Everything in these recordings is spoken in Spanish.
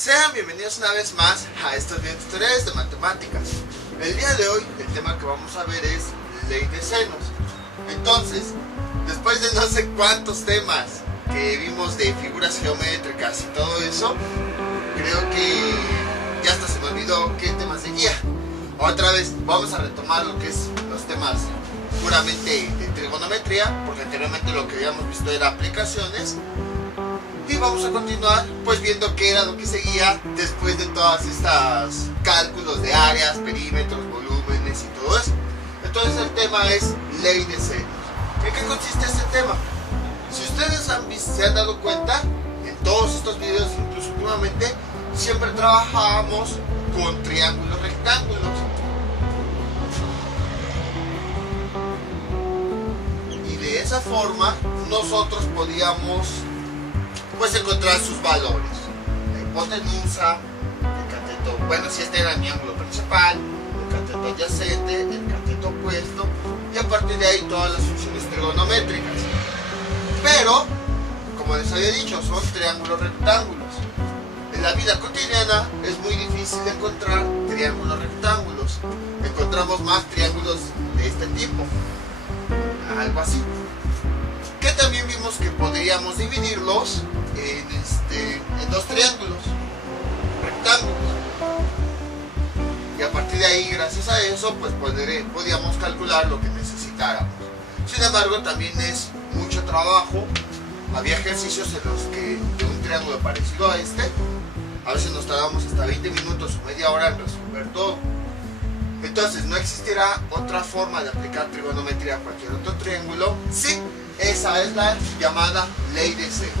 Sean bienvenidos una vez más a estos videos tutoriales de matemáticas. El día de hoy el tema que vamos a ver es ley de senos. Entonces, después de no sé cuántos temas que vimos de figuras geométricas y todo eso, creo que ya hasta se me olvidó qué temas seguía. Otra vez vamos a retomar lo que es los temas puramente de trigonometría, porque anteriormente lo que habíamos visto era aplicaciones. Y vamos a continuar pues viendo qué era lo que seguía después de todas estas cálculos de áreas, perímetros, volúmenes y todo eso. Entonces el tema es ley de senos. ¿En qué consiste este tema? Si ustedes se han dado cuenta, en todos estos videos, incluso últimamente, siempre trabajábamos con triángulos rectángulos. Y de esa forma nosotros podíamos pues encontrar sus valores, la hipotenusa, el cateto, bueno, si este era mi ángulo principal, el cateto adyacente, el cateto opuesto, y a partir de ahí todas las funciones trigonométricas. Pero, como les había dicho, son triángulos rectángulos. En la vida cotidiana es muy difícil encontrar triángulos rectángulos. Encontramos más triángulos de este tipo, algo así. Que también vimos que podríamos dividirlos en dos triángulos rectángulos, y a partir de ahí, gracias a eso, pues podíamos calcular lo que necesitáramos. Sin embargo, también es mucho trabajo. Había ejercicios en los que de un triángulo parecido a este, a veces nos tardábamos hasta 20 minutos o media hora en resolver todo. Entonces no existirá otra forma de aplicar trigonometría a cualquier otro triángulo. Sí, esa es la llamada ley de senos,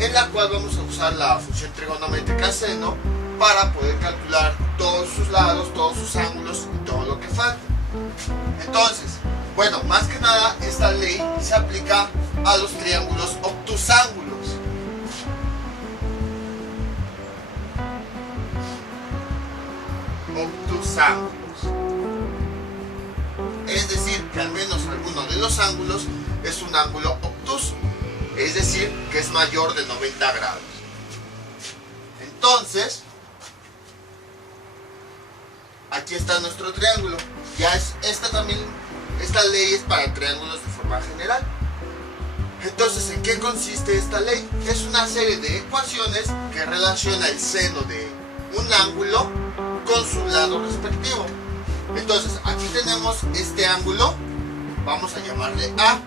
en la cual vamos a usar la función trigonométrica seno para poder calcular todos sus lados, todos sus ángulos y todo lo que falta. Entonces, bueno, más que nada esta ley se aplica a los triángulos obtusángulos. Obtusángulos. Es decir, que al menos alguno de los ángulos es un ángulo obtuso, es decir, que es mayor de 90 grados. Entonces, aquí está nuestro triángulo. Ya es esta ley es para triángulos de forma general. Entonces, ¿en qué consiste esta ley? Es una serie de ecuaciones que relaciona el seno de un ángulo con su lado respectivo. Entonces, aquí tenemos este ángulo, vamos a llamarle A.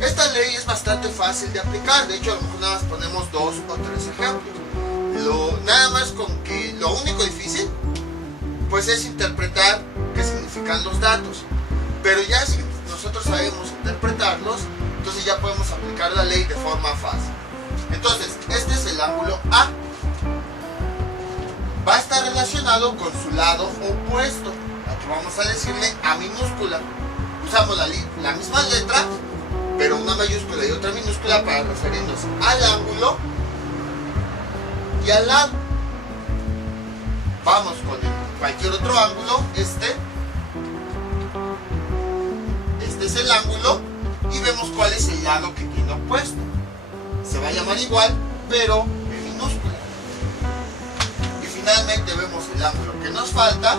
Esta ley es bastante fácil de aplicar, de hecho a lo mejor nada más ponemos 2 o 3 ejemplos. Nada más con que lo único difícil pues es interpretar qué significan los datos. Pero ya si nosotros sabemos interpretarlos, entonces ya podemos aplicar la ley de forma fácil. Entonces, este es el ángulo A. Va a estar relacionado con su lado opuesto. Aquí vamos a decirle A minúscula. Usamos la misma letra, pero una mayúscula y otra minúscula para referirnos al ángulo y al lado. Vamos con cualquier otro ángulo. Este es el ángulo y vemos cuál es el lado que tiene opuesto. Se va a llamar igual, pero en minúscula. Y finalmente vemos el ángulo que nos falta,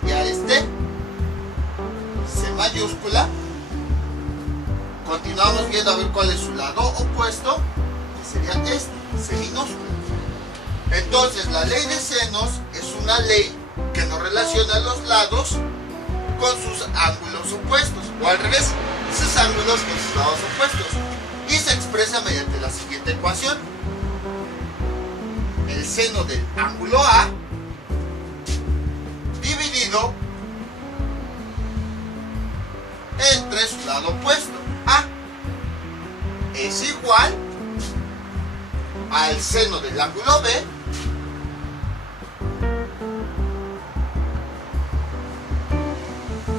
sería este, C mayúscula. Continuamos viendo a ver cuál es su lado opuesto, que sería este, C minúscula. Entonces la ley de senos es una ley que nos relaciona los lados con sus ángulos opuestos, o al revés, sus ángulos con sus lados opuestos, y se expresa mediante la siguiente ecuación. El seno del ángulo A dividido entre su lado opuesto, A, es igual al seno del ángulo B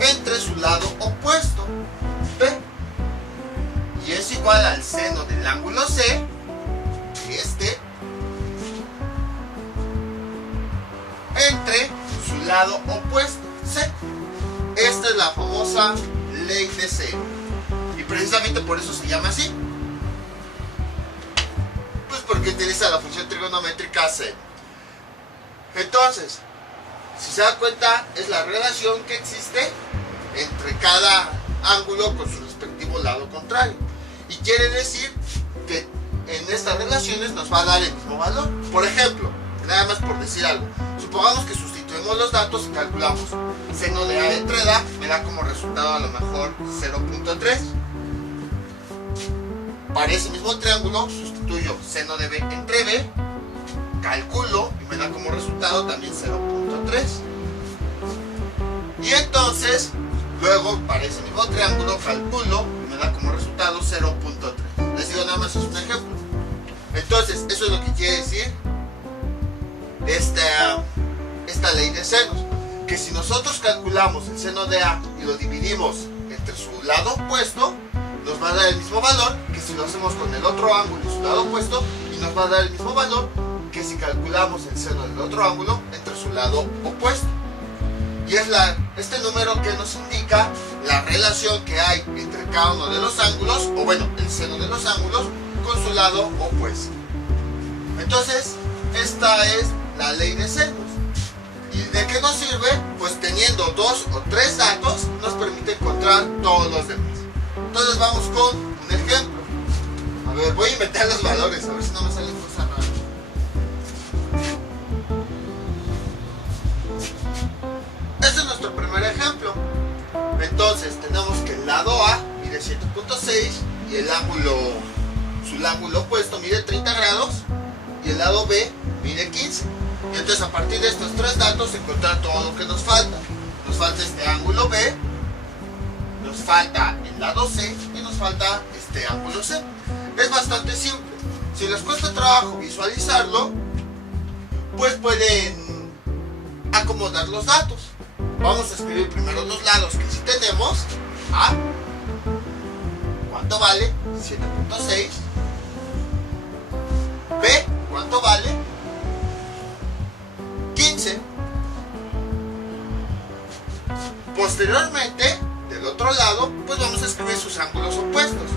entre su lado opuesto, B, y es igual al seno del ángulo C, entre su lado opuesto, C. Esta es la famosa ley de seno, y precisamente por eso se llama así. Pues porque porque utiliza la función trigonométrica seno. Entonces, si se da cuenta, es la relación que existe entre cada ángulo con su respectivo lado contrario. Y quiere decir que en estas relaciones nos va a dar el mismo valor. Por ejemplo, nada más por decir algo, supongamos que sustituimos los datos y calculamos seno de A entre D, me da como resultado a lo mejor 0.3. Para ese mismo triángulo sustituyo seno de B entre B, calculo y me da como resultado también 0.3. Y entonces, luego para ese mismo triángulo calculo y me da como resultado 0.3. Les digo, nada más es un ejemplo. Entonces, eso es lo que quiere decir esta ley de senos. Que si nosotros calculamos el seno de A y lo dividimos entre su lado opuesto, nos va a dar el mismo valor que si lo hacemos con el otro ángulo y su lado opuesto, y nos va a dar el mismo valor que si calculamos el seno del otro ángulo entre su lado opuesto. Y es este número que nos indica la relación que hay entre cada uno de los ángulos, o bueno, el seno de los ángulos con su lado opuesto. Entonces, esta es la ley de senos. ¿Y de qué nos sirve? Pues teniendo 2 o 3 datos nos permite encontrar todos los demás. Entonces vamos con un ejemplo. A ver, voy a inventar los valores, a ver si no me salen cosas raras. Este es nuestro primer ejemplo. Entonces tenemos que el lado A mide 7.6 y el ángulo, su ángulo opuesto mide 30 grados y el lado B mide 15. Y entonces a partir de estos 3 datos encontrar todo lo que nos falta. Nos falta este ángulo B, nos falta el lado C y nos falta este ángulo C. Es bastante simple. Si les cuesta trabajo visualizarlo, pues pueden acomodar los datos. Vamos a escribir primero los lados que sí tenemos. A, ¿cuánto vale? 7.6. B, ¿cuánto vale? 15. Posteriormente, del otro lado, pues vamos a escribir sus ángulos opuestos.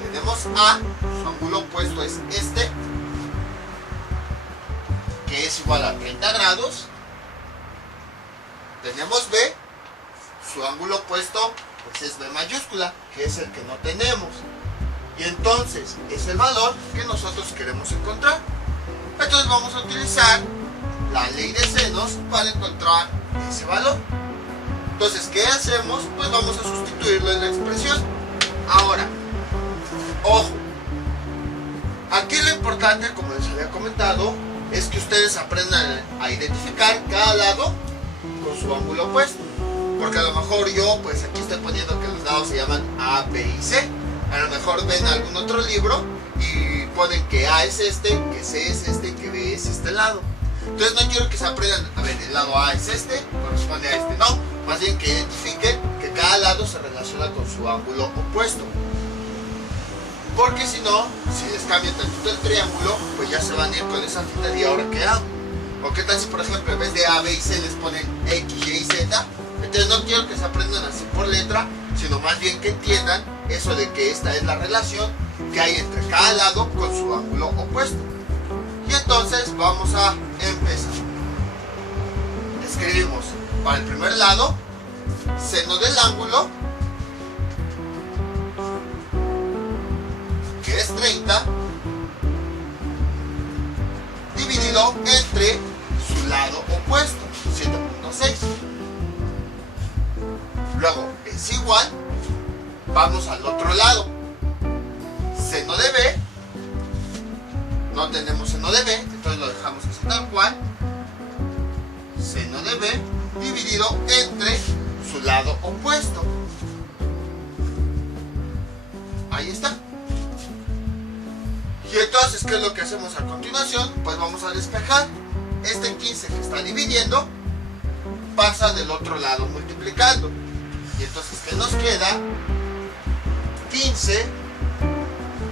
Tenemos A, su ángulo opuesto es este, que es igual a 30 grados. Tenemos B, su ángulo opuesto pues es B mayúscula, que es el que no tenemos. Y entonces es el valor que nosotros queremos encontrar. Entonces vamos a utilizar la ley de senos para encontrar ese valor. Entonces, ¿qué hacemos? Pues vamos a sustituirlo en la expresión. Ahora, ojo, aquí lo importante, como les había comentado, es que ustedes aprendan a identificar cada lado con su ángulo opuesto. Porque a lo mejor yo, pues aquí estoy poniendo que los lados se llaman A, B y C. A lo mejor ven algún otro libro y ponen que A es este, que C es este y que B es este lado. Entonces no quiero que se aprendan, a ver, el lado A es este, corresponde a este, no. Más bien que identifiquen que cada lado se relaciona con su ángulo opuesto. Porque si no, si les cambian tantito el triángulo, pues ya se van a ir con esa finta y ahora qué hago. O qué tal si por ejemplo en vez de A, B y C les ponen X, Y y Z. Entonces no quiero que se aprendan así por letra, sino más bien que entiendan eso de que esta es la relación que hay entre cada lado con su ángulo opuesto. Y entonces vamos a empezar. Escribimos para el primer lado seno del ángulo, que es 30, dividido entre su lado opuesto, 7.6. Luego es igual, vamos al otro lado, seno de B, no tenemos seno de B, entonces lo dejamos así tal cual, seno de B dividido entre su lado opuesto. Ahí está. Y entonces, ¿qué es lo que hacemos a continuación? Pues vamos a despejar. Este 15 que está dividiendo pasa del otro lado multiplicando. Y entonces, ¿qué nos queda? 15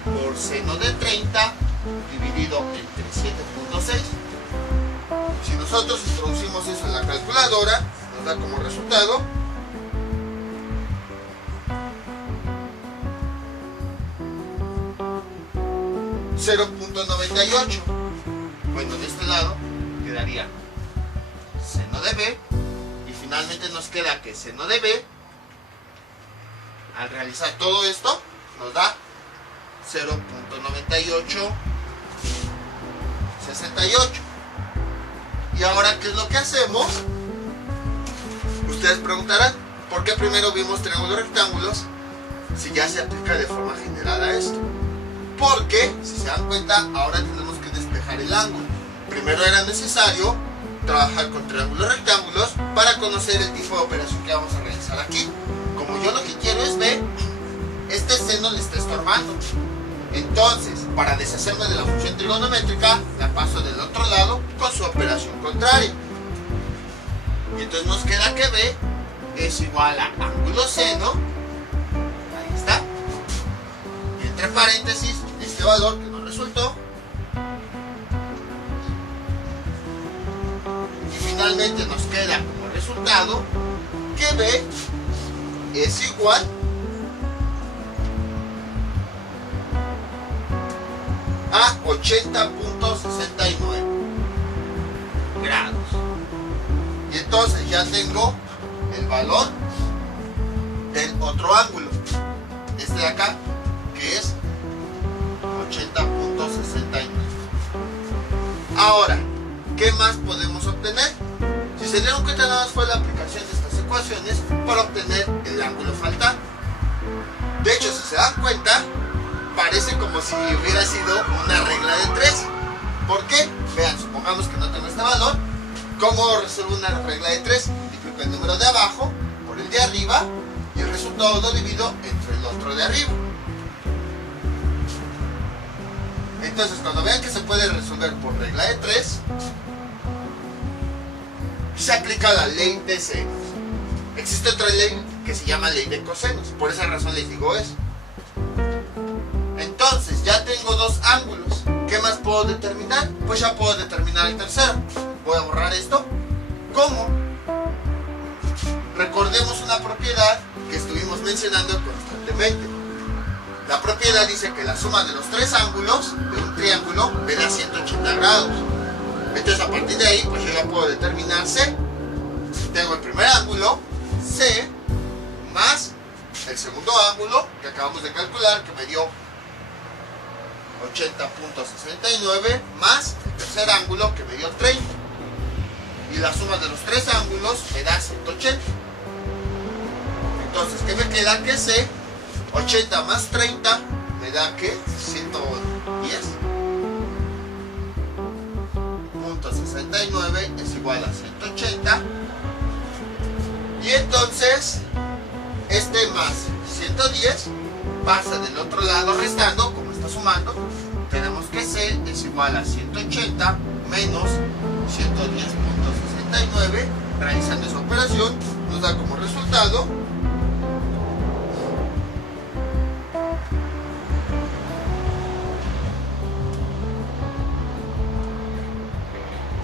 por seno de 30 dividido entre 7.6. Si nosotros introducimos eso en la calculadora, nos da como resultado 5,9 0.98. Bueno, de este lado quedaría seno de B y finalmente nos queda que seno de B, al realizar todo esto, nos da 0.9868. Y ahora, ¿qué es lo que hacemos? Ustedes preguntarán, ¿por qué primero vimos triángulos rectángulos si ya se aplica de forma general a esto? Porque, si se dan cuenta, ahora tenemos que despejar el ángulo. Primero era necesario trabajar con triángulos rectángulos para conocer el tipo de operación que vamos a realizar aquí. Como yo lo que quiero es ver, este seno le está estorbando. Entonces, para deshacerme de la función trigonométrica, la paso del otro lado con su operación contraria. Y entonces nos queda que B es igual a ángulo seno, ahí está, y entre paréntesis, este valor que nos resultó. Y finalmente nos queda como resultado que B es igual a 80.69 grados. Y entonces ya tengo el valor del otro ángulo, este de acá, que es 80.69. Ahora, ¿qué más podemos obtener? Si se dieron cuenta, nada más fue la aplicación de estas ecuaciones para obtener el ángulo faltante. De hecho, si se dan cuenta, parece como si hubiera sido una regla de 3. ¿Por qué? Vean, supongamos que no tengo este valor. ¿Cómo resuelvo una regla de 3? Multiplico el número de abajo por el de arriba y el resultado lo divido entre el otro de arriba. Entonces, cuando vean que se puede resolver por regla de 3, se aplica la ley de senos. Existe otra ley que se llama ley de cosenos. Por esa razón les digo eso. Entonces, ya tengo dos ángulos. ¿Qué más puedo determinar? Pues ya puedo determinar el tercero. Voy a borrar esto. ¿Cómo? Recordemos una propiedad que estuvimos mencionando constantemente. La propiedad dice que la suma de los tres ángulos de un triángulo me da 180 grados. Entonces, a partir de ahí, pues yo ya puedo determinar C. Tengo el primer ángulo, C, más el segundo ángulo que acabamos de calcular, que me dio 80.69, más el tercer ángulo que me dio 30. Y la suma de los tres ángulos me da 180. Entonces, ¿qué me queda? Que C, 80 más 30, me da que 110.69 es igual a 180. Y entonces, este más 110 pasa del otro lado restando, como está sumando. Tenemos que C es igual a 180 menos 110.69. Realizando esa operación nos da como resultado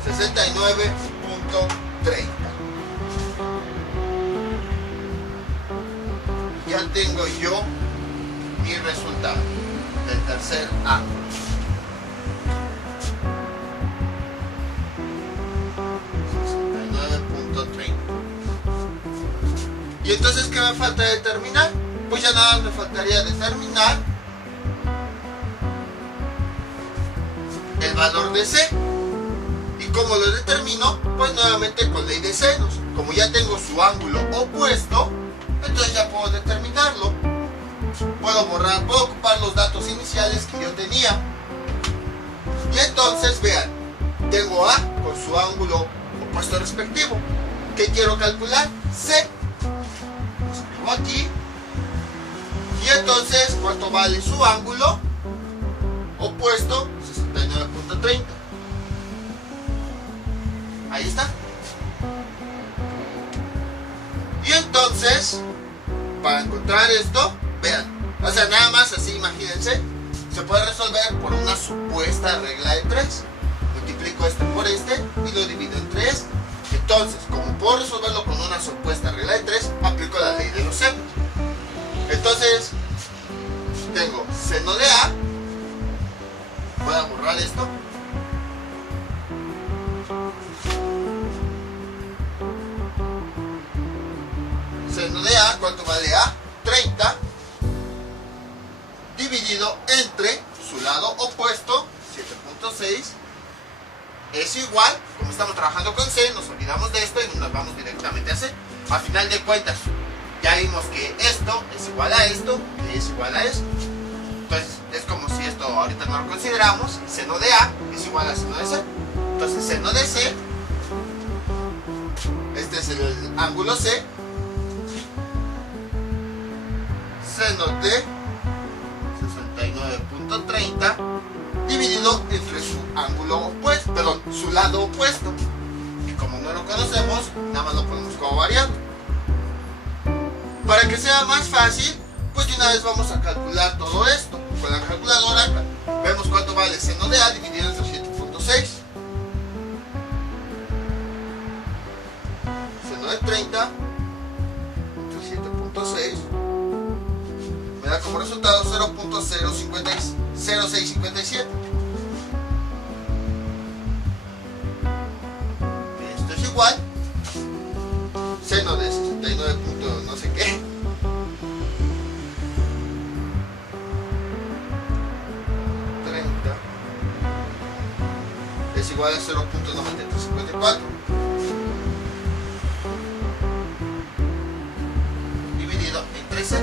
69.30. Ya tengo yo mi resultado del tercer ángulo. Y entonces, ¿qué me falta determinar? Pues ya nada me faltaría determinar el valor de C. ¿Y cómo lo determino? Pues nuevamente con ley de senos. Como ya tengo su ángulo opuesto, entonces ya puedo determinarlo. Puedo ocupar los datos iniciales que yo tenía. Y entonces, vean, tengo A con su ángulo opuesto respectivo. ¿Qué quiero calcular? C. Lo escribo aquí. Y entonces, ¿cuánto vale su ángulo opuesto? 69.30. Ahí está. Y entonces, para encontrar esto, vean, o sea, nada más así, imagínense, se puede resolver por una supuesta regla de 3. Multiplico este por este y lo divido entre este. Entonces, como puedo resolverlo con una supuesta regla de 3, aplico la ley de los senos. Entonces, tengo seno de A cuánto vale A, 30, dividido entre su lado opuesto, 7.6, es igual, como estamos trabajando con C, nos olvidamos de esto y nos vamos directamente a C. A final de cuentas, ya vimos que esto es igual a esto, que es igual a esto. Entonces, es como si esto ahorita no lo consideramos, seno de A es igual a seno de C. Entonces, seno de C, este es el ángulo C, seno de 69.30 dividido entre su ángulo opuesto, perdón, su lado opuesto. Y como no lo conocemos, nada más lo ponemos como variable. Para que sea más fácil, pues de una vez vamos a calcular todo esto. Con la calculadora vemos cuánto vale seno de A dividido entre 7.6. Seno de 30 entre 7.6 me da como resultado 0.0657. Esto es igual seno de 69 punto no sé qué es igual a 0.9354 dividido entre C.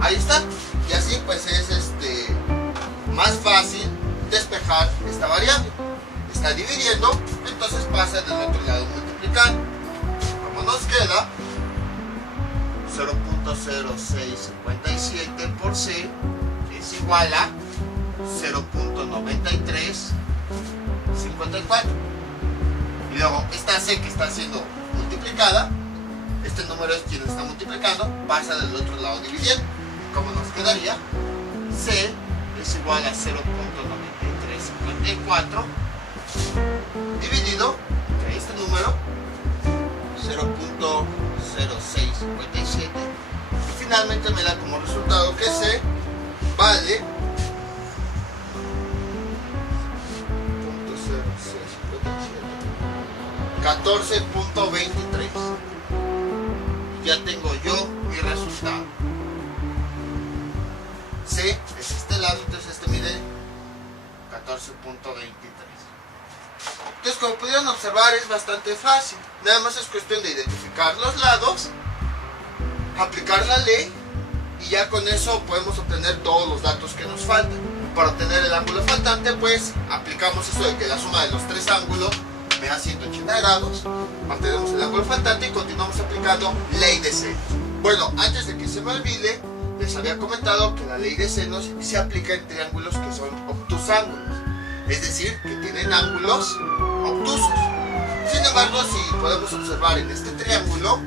Ahí está. Y así pues es más fácil despejar esta variable. Está dividiendo, entonces pasa del otro lado multiplicando. Como nos queda 0.0657 por C es igual a 0.9354. Y luego esta C que está siendo multiplicada, este número es quien está multiplicando, pasa del otro lado dividiendo. Como nos quedaría, C es igual a 0.9354 dividido entre este número 0.0657 y finalmente me da como resultado que C vale 14.23. Ya tengo yo mi resultado. C es este lado, entonces este mide 14.23. Entonces, como pudieron observar, es bastante fácil. Nada más es cuestión de identificar los lados, aplicar la ley y ya con eso podemos obtener todos los datos que nos faltan. Para obtener el ángulo faltante, pues aplicamos eso de que la suma de los tres ángulos me da 180 grados, mantenemos el ángulo faltante y continuamos aplicando ley de senos. Bueno, antes de que se me olvide, les había comentado que la ley de senos se aplica en triángulos que son obtusángulos, es decir, que tienen ángulos obtusos. Sin embargo, si podemos observar en este triángulo,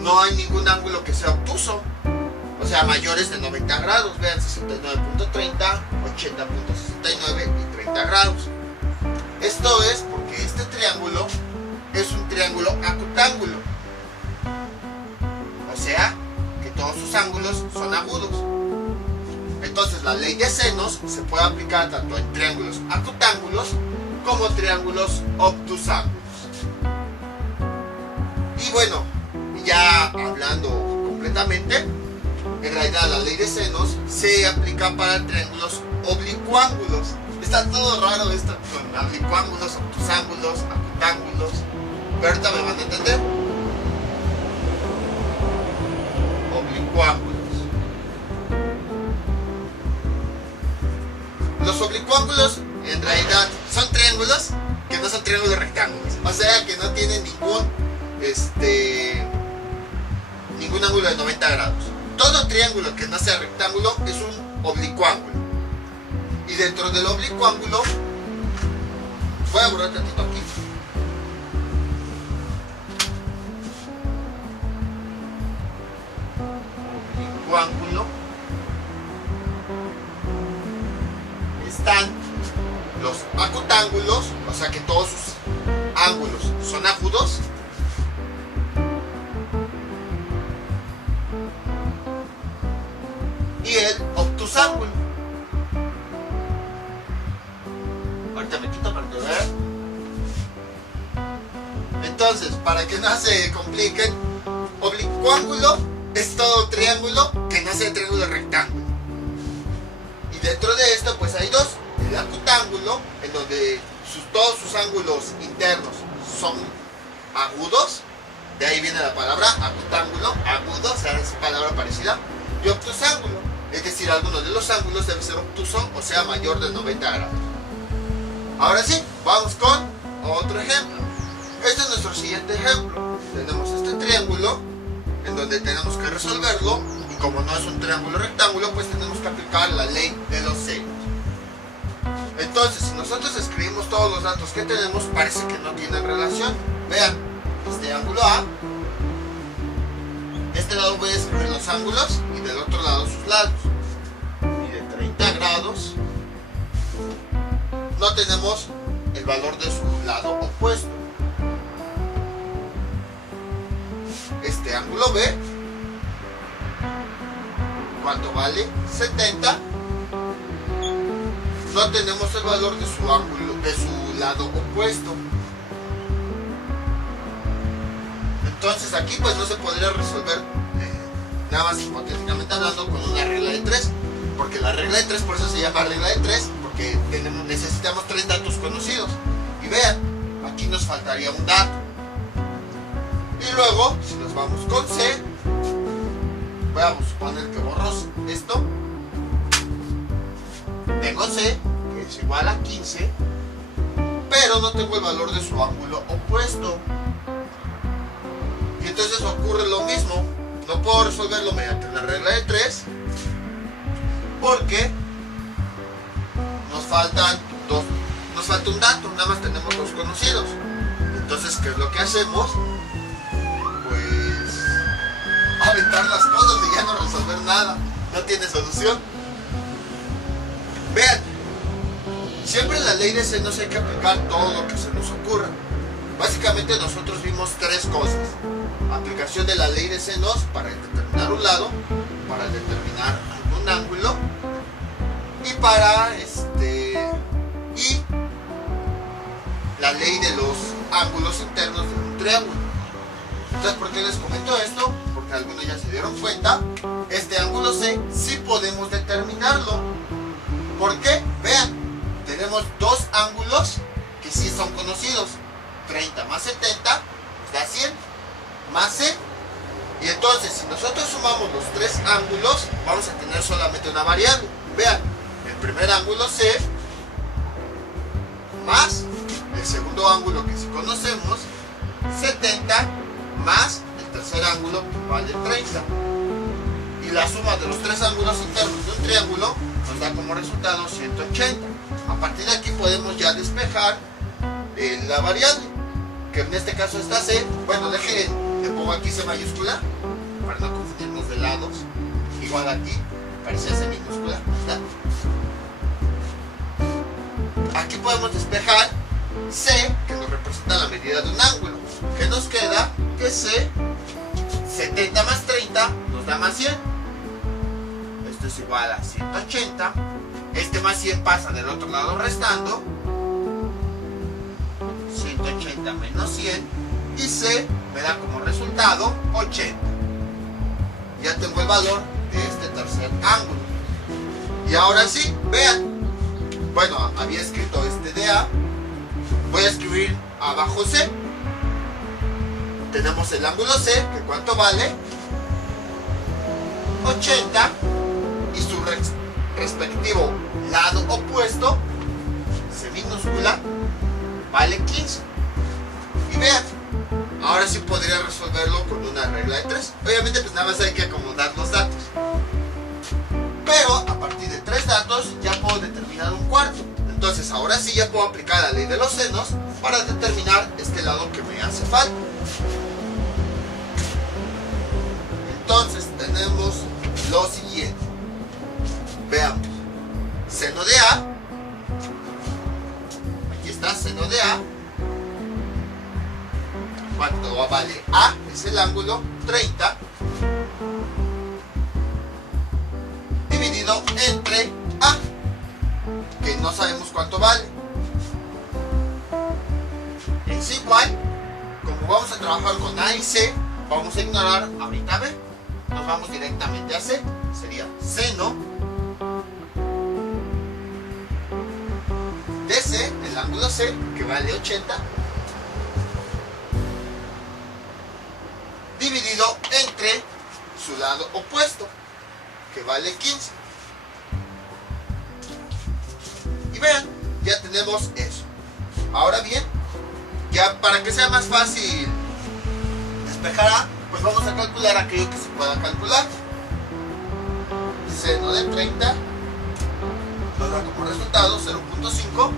no hay ningún ángulo que sea obtuso, o sea, mayores de 90 grados. Vean, 69.30, 80.69 y 30 grados. Esto es porque este triángulo es un triángulo acutángulo, o sea, que todos sus ángulos son agudos. Entonces la ley de senos se puede aplicar tanto en triángulos acutángulos como triángulos obtusángulos. Y bueno, ya hablando completamente, en realidad la ley de senos se aplica para triángulos oblicuángulos. Está todo raro esto con oblicuángulos, obtusángulos, acutángulos, pero ahorita me van a entender. Oblicuángulos. Los oblicuángulos en realidad son triángulos que no son triángulos rectángulos, o sea que no tienen ningún ángulo de 90 grados. Todo triángulo que no sea rectángulo es un oblicuángulo. Y dentro del oblicuángulo, voy a borrar tantito aquí. Oblicuángulo están los acutángulos, o sea que todos sus ángulos son agudos. Y el obtusángulo. Ahorita me quito para que vean. Entonces, para que no se compliquen, oblicuo ángulo es todo triángulo que no sea triángulo rectángulo. Y dentro de esto pues hay dos. El acutángulo, en donde todos sus ángulos internos son agudos. De ahí viene la palabra acutángulo, agudo, o sea, es palabra parecida. Y obtusángulo, es decir, alguno de los ángulos debe ser obtuso, o sea, mayor de 90 grados. Ahora sí, vamos con otro ejemplo. Este es nuestro siguiente ejemplo. Tenemos este triángulo, en donde tenemos que resolverlo, y como no es un triángulo rectángulo, pues tenemos que aplicar la ley de los senos. Entonces, si nosotros escribimos todos los datos que tenemos, parece que no tienen relación. Vean, este ángulo A, de este lado voy a escribir los ángulos y del otro lado sus lados. Y de 30 grados no tenemos el valor de su lado opuesto. Este ángulo B, ¿cuánto vale? 70. No tenemos el valor de su ángulo, de su lado opuesto. Entonces aquí pues no se podría resolver nada más hipotéticamente hablando con una regla de 3, porque la regla de 3 por eso se llama regla de 3, porque necesitamos 3 datos conocidos. Y vean, aquí nos faltaría un dato. Y luego, si nos vamos con C, vamos a suponer que borro esto. Tengo C, que es igual a 15, pero no tengo el valor de su ángulo opuesto. Y entonces ocurre lo mismo. No puedo resolverlo mediante la regla de 3, porque nos falta un dato, nada más tenemos 2 conocidos. Entonces, ¿qué es lo que hacemos? Pues aventar las cosas y ya no resolver nada. No tiene solución. Vean, siempre en la ley de senos hay que aplicar todo lo que se nos ocurra. Básicamente nosotros vimos 3 cosas. Aplicación de la ley de senos para determinar un lado, para determinar algún ángulo y para y la ley de los ángulos internos de un triángulo. Entonces, ¿por qué les comento esto? Porque algunos ya se dieron cuenta, este ángulo C sí podemos determinarlo. ¿Por qué? Vean, tenemos 2 ángulos que sí son conocidos. 30 más 70 da 100 más C. Y entonces, si nosotros sumamos los 3 ángulos, vamos a tener solamente una variable. Vean, el primer ángulo C más el segundo ángulo que sí conocemos, 70 más el tercer ángulo que vale 30. Y la suma de los 3 ángulos internos de un triángulo nos da como resultado 180. A partir de aquí podemos ya despejar la variable, que en este caso está C. Bueno, le pongo aquí C mayúscula para no confundirnos de lados. Igual aquí parecía C minúscula. Aquí podemos despejar C, que nos representa la medida de un ángulo. ¿Qué nos queda? Que C, 70 más 30 nos da más 100. Esto es igual a 180. Este más 100 pasa del otro lado restando. 180 menos 100. Y C me da como resultado 80. Ya tengo el valor de este tercer ángulo. Y ahora sí, vean. Bueno, había escrito este de A. Voy a escribir abajo C. Tenemos el ángulo C, que ¿cuánto vale? 80. Y su respectivo lado opuesto, C minúscula, vale 15. Y vean, ahora sí podría resolverlo con una regla de 3. Obviamente pues nada más hay que acomodar los datos. Pero a partir de 3 datos ya puedo determinar un cuarto. Entonces ahora sí ya puedo aplicar la ley de los senos para determinar este lado que me hace falta. Entonces tenemos lo siguiente. Veamos. Seno de A. Aquí está seno de A. ¿Cuánto vale? A es el ángulo 30 dividido entre A, que no sabemos cuánto vale. Es igual, como vamos a trabajar con A y C, vamos a ignorar ahorita B. Nos vamos directamente a C. Sería seno de C, el ángulo C, que vale 80, dividido entre su lado opuesto, que vale 15. Y vean, ya tenemos eso. Ahora bien, ya para que sea más fácil despejar A, pues vamos a calcular aquello que se pueda calcular. Seno de 30 nos da como resultado 0.5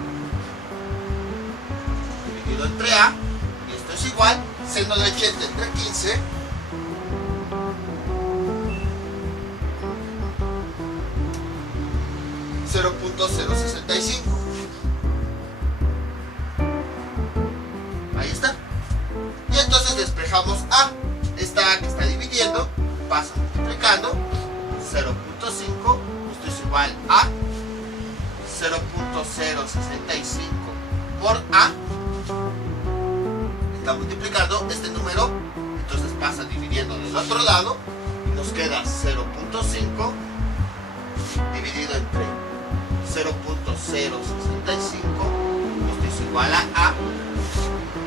dividido entre A, y esto es igual, seno de 80 entre 15 0.065. Ahí está. Y entonces despejamos A. Esta A que está dividiendo pasa multiplicando 0.5, esto es igual a 0.065 por A. Está multiplicando este número, entonces pasa dividiendo del otro lado y nos queda 0.5 dividido entre 0.065, esto es igual a A.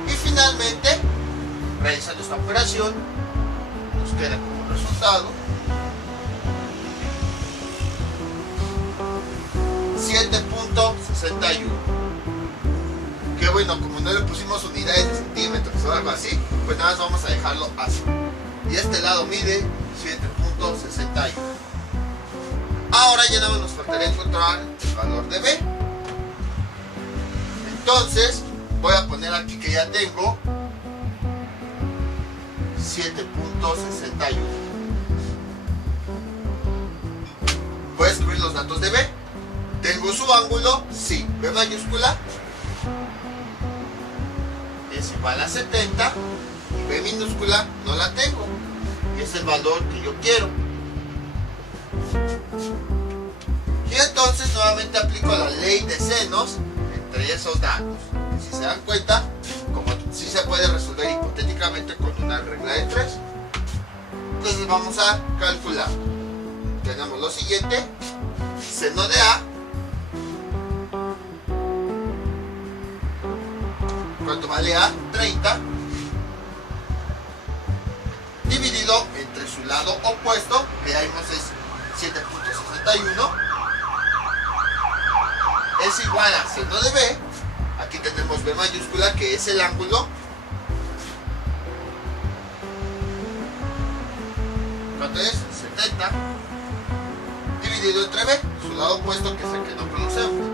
Y finalmente, realizando esta operación, nos queda como resultado 7.61. Que bueno, como no le pusimos unidades de centímetros o algo así, pues nada más vamos a dejarlo así. Y este lado mide 7.61. Ahora ya nada más nos faltaría encontrar el valor de B. Entonces voy a poner aquí que ya tengo 7.61. Voy a escribir los datos de B. ¿Tengo su ángulo? Sí. B mayúscula es igual a 70 y B minúscula no la tengo. Y es el valor que yo quiero. Y entonces nuevamente aplico la ley de senos entre esos datos. Si se dan cuenta, como si se puede resolver hipotéticamente con una regla de 3. Entonces vamos a calcular. Tenemos lo siguiente: seno de A. ¿Cuánto vale A? 30. Dividido entre su lado opuesto, que ya vimos es 7.61. Es igual a seno de B. Aquí tenemos B mayúscula, que es el ángulo. ¿Cuánto es? 70. Dividido entre B, su lado opuesto, que es el que no conocemos.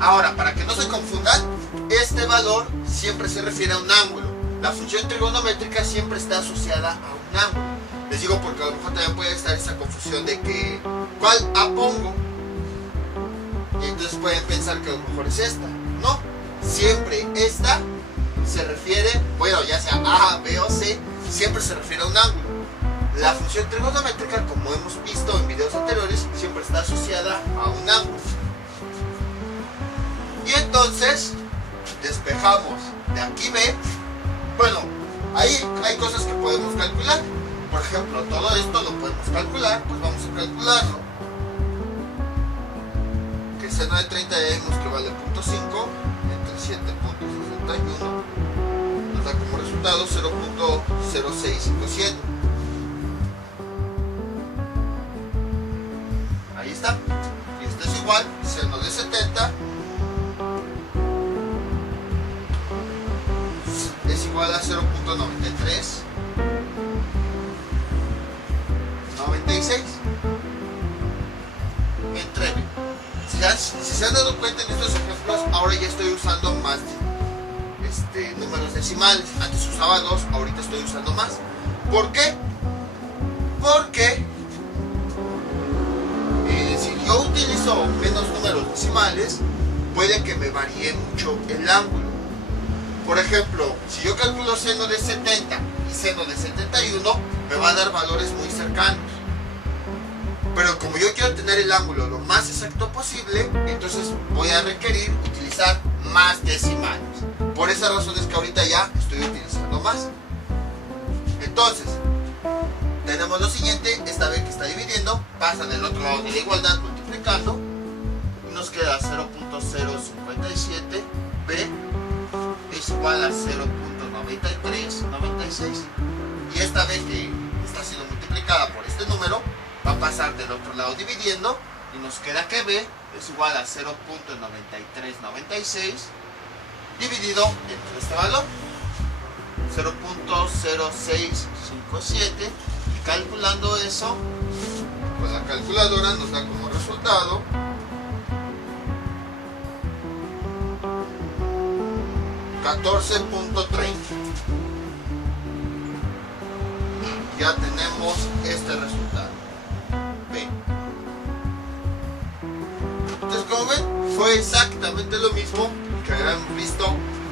Ahora, para que no se confundan, este valor siempre se refiere a un ángulo. La función trigonométrica siempre está asociada a un ángulo. Les digo porque a lo mejor también puede estar esa confusión de que ¿cuál A pongo? Y entonces pueden pensar que a lo mejor es esta. No, siempre esta se refiere, bueno, ya sea A, B o C, siempre se refiere a un ángulo. La función trigonométrica, como hemos visto en videos anteriores, siempre está asociada a un ángulo. Y entonces despejamos de aquí B. Bueno, ahí hay cosas que podemos calcular. Por ejemplo, todo esto lo podemos calcular, pues vamos a calcularlo. Que el seno de 30 ya vimos que vale 0.5 entre 7.61. Nos da como resultado 0.0657. Ahí está. Y esto es igual, seno de 70 es igual a 0.93 96 entre B. Si se han dado cuenta en estos ejemplos, ahora ya estoy usando más números decimales. Antes usaba 2, ahorita estoy usando más. ¿Por qué? Porque si yo utilizo menos números decimales, puede que me varíe mucho el ángulo. Por ejemplo, si yo calculo seno de 70 y seno de 71, me va a dar valores muy cercanos. Pero como yo quiero tener el ángulo lo más exacto posible, entonces voy a requerir utilizar más decimales. Por esa razón es que ahorita ya estoy utilizando más. Entonces, haremos lo siguiente. Esta vez que está dividiendo, pasa del otro lado de la igualdad multiplicando y nos queda 0.057 b es igual a 0.9396, y esta vez que está siendo multiplicada por este número va a pasar del otro lado dividiendo y nos queda que b es igual a 0.9396 dividido entre este valor 0.0657, y calculando eso con la calculadora nos da como resultado 14.30. Ya tenemos este resultado B. Entonces, como ven, fue exactamente lo mismo que habíamos visto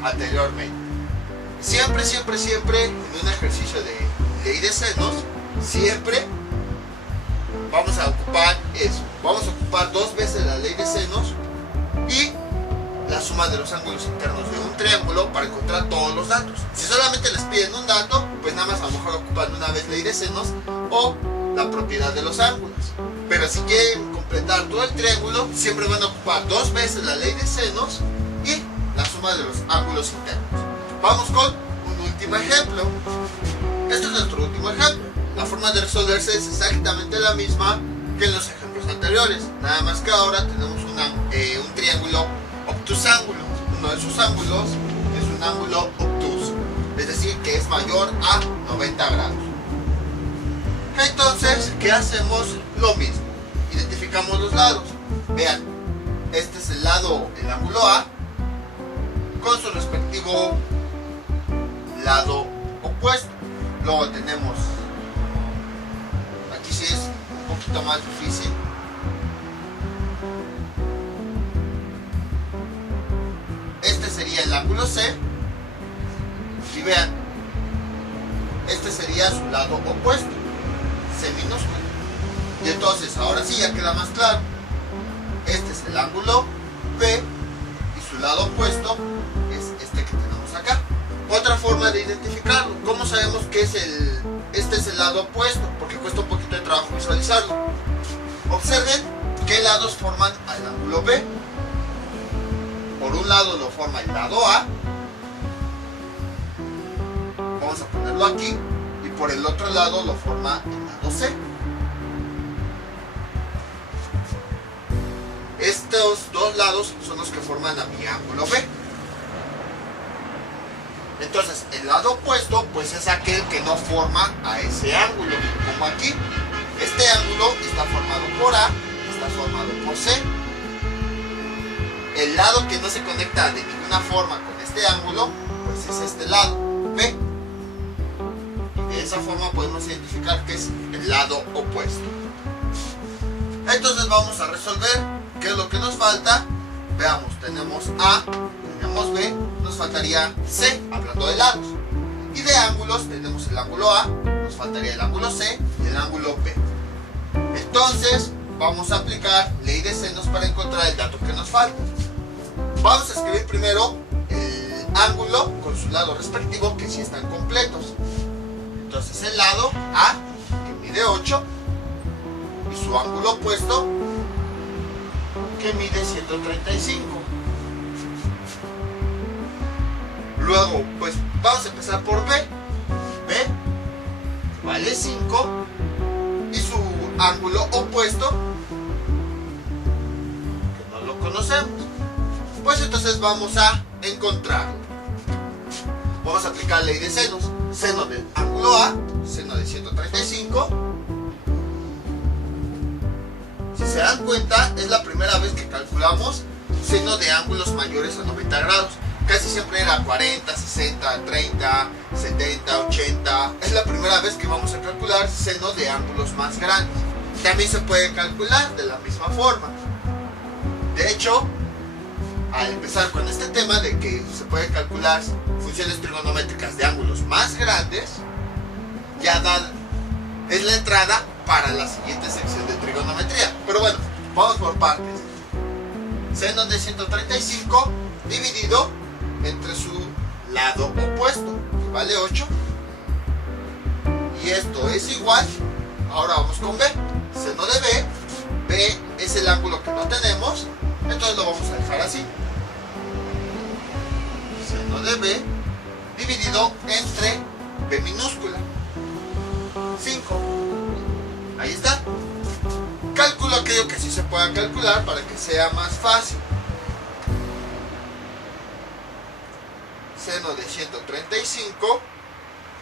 anteriormente. Siempre en un ejercicio de ley de senos, siempre vamos a ocupar eso. Vamos a ocupar dos veces la ley de senos y la suma de los ángulos internos de un triángulo para encontrar todos los datos. Si solamente les piden un dato, pues nada más a lo mejor ocupan una vez ley de senos o la propiedad de los ángulos. Pero si quieren completar todo el triángulo, siempre van a ocupar dos veces la ley de senos y la suma de los ángulos internos. Vamos con un último ejemplo. Este es nuestro último ejemplo. La forma de resolverse es exactamente la misma que en los ejemplos anteriores, nada más que ahora tenemos un triángulo obtusángulo. Uno de sus ángulos es un ángulo obtuso, es decir, que es mayor a 90 grados. Entonces, ¿qué hacemos? Lo mismo, identificamos los lados. Vean, este es el ángulo A con su respectivo lado opuesto. Luego tenemos, aquí sí es un poquito más difícil, este sería el ángulo C, y vean, este sería su lado opuesto, C minúsculo. Y entonces, ahora sí ya queda más claro, este es el ángulo B y su lado opuesto es este que tenemos acá. Otra forma de identificarlo, ¿cómo sabemos que este es el lado opuesto? Porque cuesta un poquito de trabajo visualizarlo. Observen qué lados forman al ángulo B. Por un lado lo forma el lado A, vamos a ponerlo aquí, y por el otro lado lo forma el lado C. Estos dos lados son los que forman a mi ángulo B. Entonces, el lado opuesto pues es aquel que no forma a ese ángulo, como aquí. Este ángulo está formado por A, está formado por C. El lado que no se conecta de ninguna forma con este ángulo pues es este lado, B. Y de esa forma podemos identificar que es el lado opuesto. Entonces vamos a resolver qué es lo que nos falta. Veamos, tenemos A, tenemos B, nos faltaría C, hablando de lados. Y de ángulos tenemos el ángulo A, nos faltaría el ángulo C y el ángulo B. Entonces vamos a aplicar ley de senos para encontrar el dato que nos falta. Vamos a escribir primero el ángulo con su lado respectivo, que sí están completos. Entonces el lado A, que mide 8, y su ángulo opuesto, que mide 135. Luego, pues vamos a empezar por B. B vale 5 y su ángulo opuesto, que no lo conocemos. Pues entonces vamos a encontrarlo. Vamos a aplicar ley de senos. Seno del ángulo A, seno de 135. Si se dan cuenta, es la primera vez que calculamos seno de ángulos mayores a 90 grados. Casi siempre era 40, 60, 30, 70, 80. Es la primera vez que vamos a calcular seno de ángulos más grandes. También se puede calcular de la misma forma. De hecho, al empezar con este tema de que se puede calcular funciones trigonométricas de ángulos más grandes, ya es la entrada para la siguiente sección de trigonometría. Pero bueno, vamos por partes. Seno de 135 dividido entre su lado opuesto, que vale 8, y esto es igual Ahora vamos con B. Seno de B. B es el ángulo que no tenemos, entonces lo vamos a dejar así. Seno de B dividido entre B minúscula. 5. Ahí está. Calculo aquello que sí se pueda calcular para que sea más fácil. Seno de 135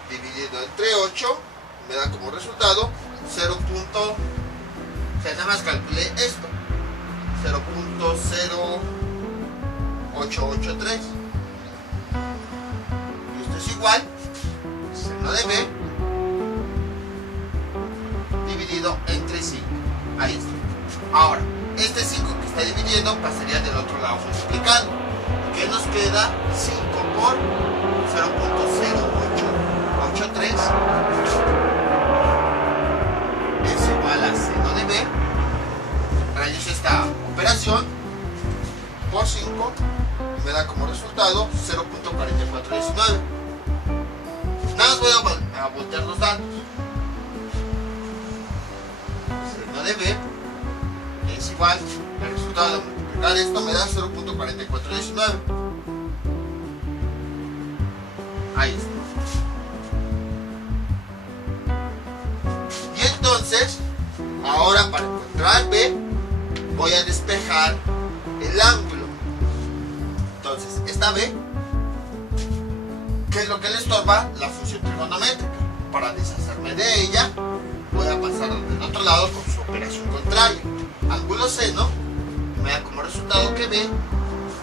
dividido entre 8 me da como resultado 0. O sea, nada más calculé esto. 0.0883. Y esto es igual. Seno de B dividido entre 5. Ahí está. Ahora, este 5 que está dividiendo pasaría del otro lado multiplicando. ¿Qué nos queda? 5 por 0.0883 es igual a seno de B. Realizo esta operación por 5 y me da como resultado 0.4419. Nada más voy a voltear los datos. Seno de B es igual, el resultado de multiplicar esto me da 0.4419. Ahí está. Y entonces, ahora para encontrar B, voy a despejar el ángulo. Entonces, esta B, ¿qué es lo que le estorba? La función trigonométrica. Para deshacerme de ella, voy a pasar del otro lado con su operación contraria. Ángulo seno me da como resultado que B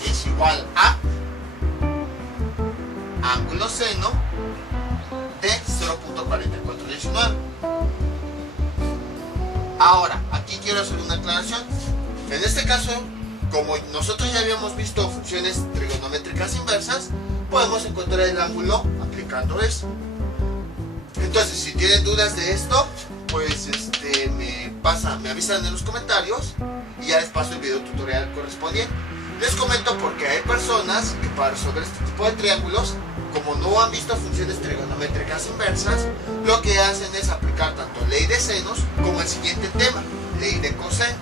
es igual a ángulo seno de 0.4419. Ahora, aquí quiero hacer una aclaración. En este caso, como nosotros ya habíamos visto funciones trigonométricas inversas, podemos encontrar el ángulo aplicando eso. Entonces, si tienen dudas de esto, pues me avisan en los comentarios y ya les paso el video tutorial correspondiente. Les comento porque hay personas que para resolver este tipo de triángulos, como no han visto funciones trigonométricas inversas, lo que hacen es aplicar tanto ley de senos como el siguiente tema, ley de coseno.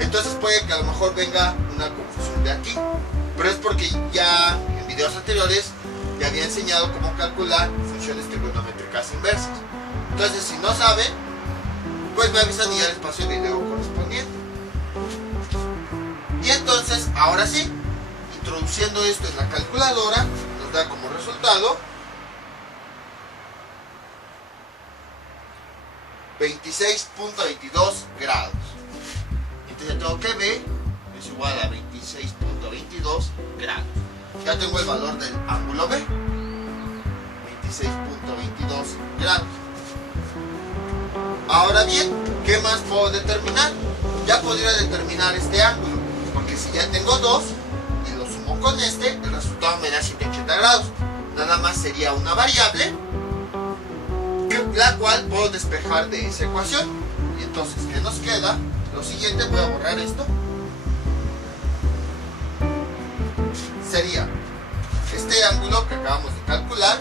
Entonces puede que a lo mejor venga una confusión de aquí, pero es porque ya en videos anteriores ya había enseñado cómo calcular funciones trigonométricas inversas. Entonces, si no saben, pues me avisan y ya les paso el video correspondiente. Y entonces, ahora sí, introduciendo esto en la calculadora, nos da como resultado 26.22 grados. Entonces ya tengo que B es igual a 26.22 grados. Ya tengo el valor del ángulo B, 26.22 grados. Ahora bien, ¿qué más puedo determinar? Ya podría determinar este ángulo, porque si ya tengo 2 y lo sumo con este, el resultado me da 180 grados. Nada más sería una variable, la cual puedo despejar de esa ecuación. Y entonces, ¿qué nos queda? Lo siguiente, voy a borrar esto. Sería este ángulo que acabamos de calcular,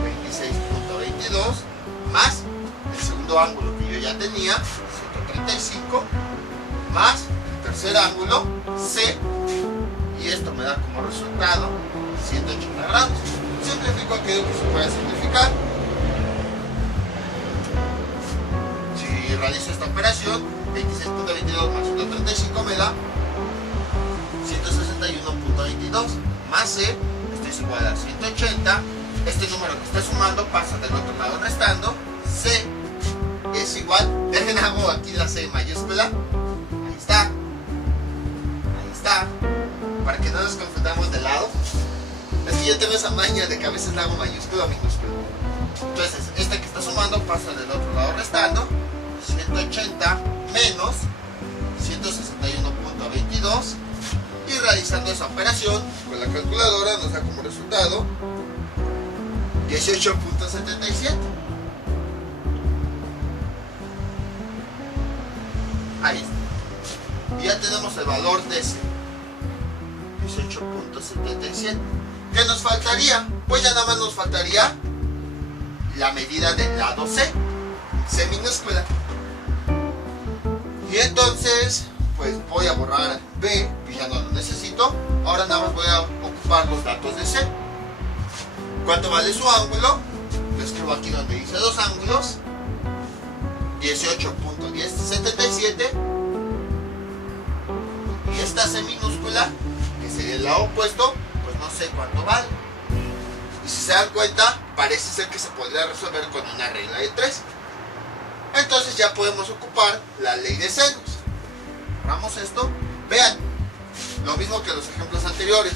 26.22, más el segundo ángulo que yo ya tenía, 135, más el tercer ángulo, C, y esto me da como resultado 180 grados. Simplifico aquello que se pueda simplificar. Si realizo esta operación, 26.22 más 135 me da 161.22, más C, esto es igual a 180. Este número que está sumando pasa del otro lado restando. C es igual, dejen hago aquí la C mayúscula, ahí está, para que no nos confundamos de lado. Es que yo tengo esa maña de que a veces la hago mayúscula o minúscula. Entonces, este que está sumando pasa del otro lado restando. 180 menos 161.22. Y realizando esa operación con la calculadora nos da como resultado 18.77. Ahí está. Y ya tenemos el valor de ese 18.77. ¿Qué nos faltaría? Pues ya nada más nos faltaría la medida del lado C minúscula. Y entonces pues voy a borrar B, que ya no lo necesito. Ahora nada más voy a ocupar los datos de C. ¿Cuánto vale su ángulo? Lo escribo aquí donde dice dos ángulos. 18.1077. Y esta C minúscula, que sería el lado opuesto, pues no sé cuánto vale. Y si se dan cuenta, parece ser que se podría resolver con una regla de 3. Entonces ya podemos ocupar la ley de senos. Borramos esto. Vean, lo mismo que los ejemplos anteriores.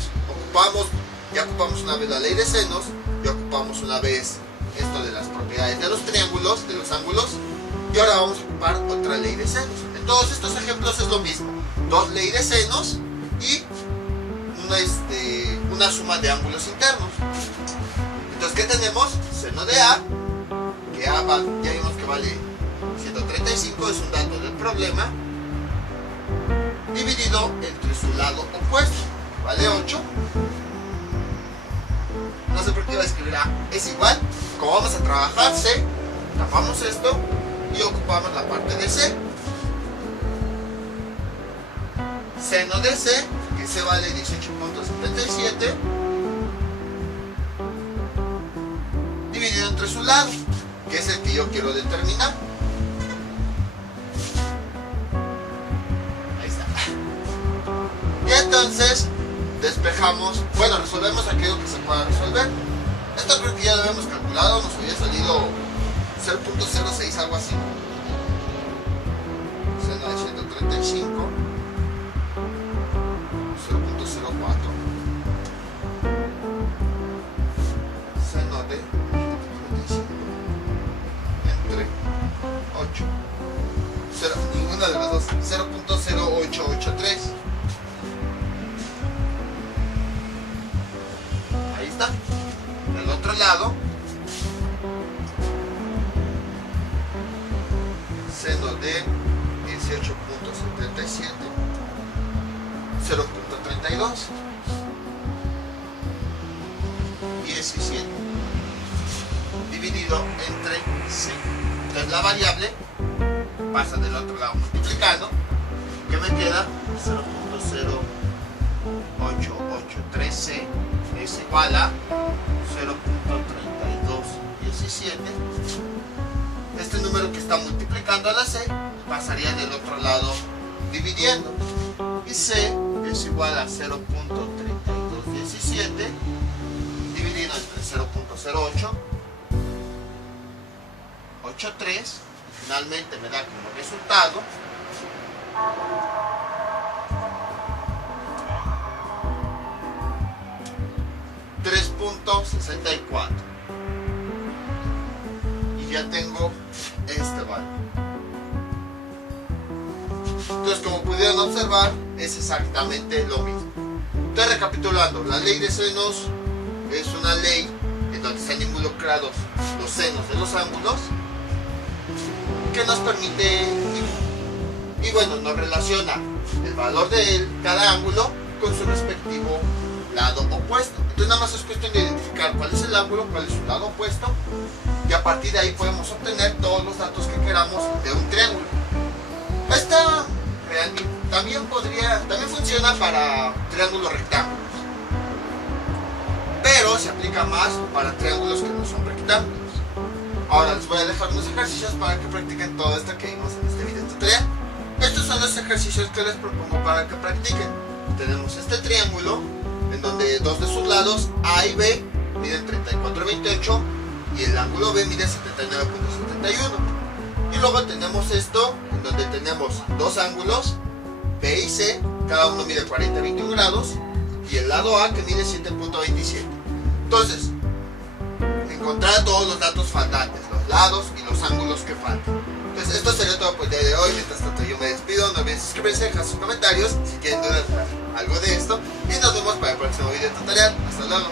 Ya ocupamos una vez la ley de senos, ya ocupamos una vez esto de las propiedades de los triángulos, de los ángulos, y ahora vamos a ocupar otra ley de senos. En todos estos ejemplos es lo mismo. Dos leyes de senos y una suma de ángulos internos. Entonces, ¿qué tenemos? Seno de A, que A ya vimos que vale 135, es un dato del problema, dividido entre su lado opuesto, que vale 8. No sé por qué iba a escribir A. Es igual, como vamos a trabajar C, tapamos esto y ocupamos la parte de C. Seno de C, que C vale 18.77, dividido entre su lado, que es el que yo quiero determinar. Ahí está. Y entonces resolvemos aquello que se pueda resolver. Esto creo que ya lo habíamos calculado, nos había salido 0.06, algo así. Seno de 135, 0.04. Seno de 135 entre 8. Ninguna de las dos. 0.0883. Ahí está. Del otro lado, seno de 18.77, 0.32, 17, dividido entre 5. Entonces la variable pasa del otro lado multiplicando, que me queda 0.0883C es igual a 0.3217. Este número que está multiplicando a la C pasaría del otro lado dividiendo, y C es igual a 0.3217 dividido entre 0.0883. Finalmente me da como resultado 3.64, y ya tengo este valor. Entonces, como pudieron observar, es exactamente lo mismo. Entonces, recapitulando, la ley de senos es una ley en donde están involucrados los senos de los ángulos, que nos permite y bueno, nos relaciona el valor de cada ángulo con su respectivo lado opuesto. Entonces nada más es cuestión de identificar cuál es el ángulo, cuál es su lado opuesto, y a partir de ahí podemos obtener todos los datos que queramos de un triángulo. Esta realmente también funciona para triángulos rectángulos, pero se aplica más para triángulos que no son rectángulos. Ahora les voy a dejar unos ejercicios para que practiquen todo esto que vimos en este video tutorial. Estos son los ejercicios que les propongo para que practiquen. Tenemos este triángulo en donde dos de sus lados A y B miden 34.28 y el ángulo B mide 79.71. Y luego tenemos esto en donde tenemos dos ángulos B y C, cada uno mide 40.21 grados, y el lado A que mide 7.27. Entonces, encontrar todos los datos faltantes, los lados y los ángulos que faltan. Entonces, esto sería todo por el día de hoy. Mientras tanto, yo me despido. No olviden suscribirse, dejar sus comentarios si quieren dudas algo de esto, y nos vemos para el próximo video tutorial. Hasta luego.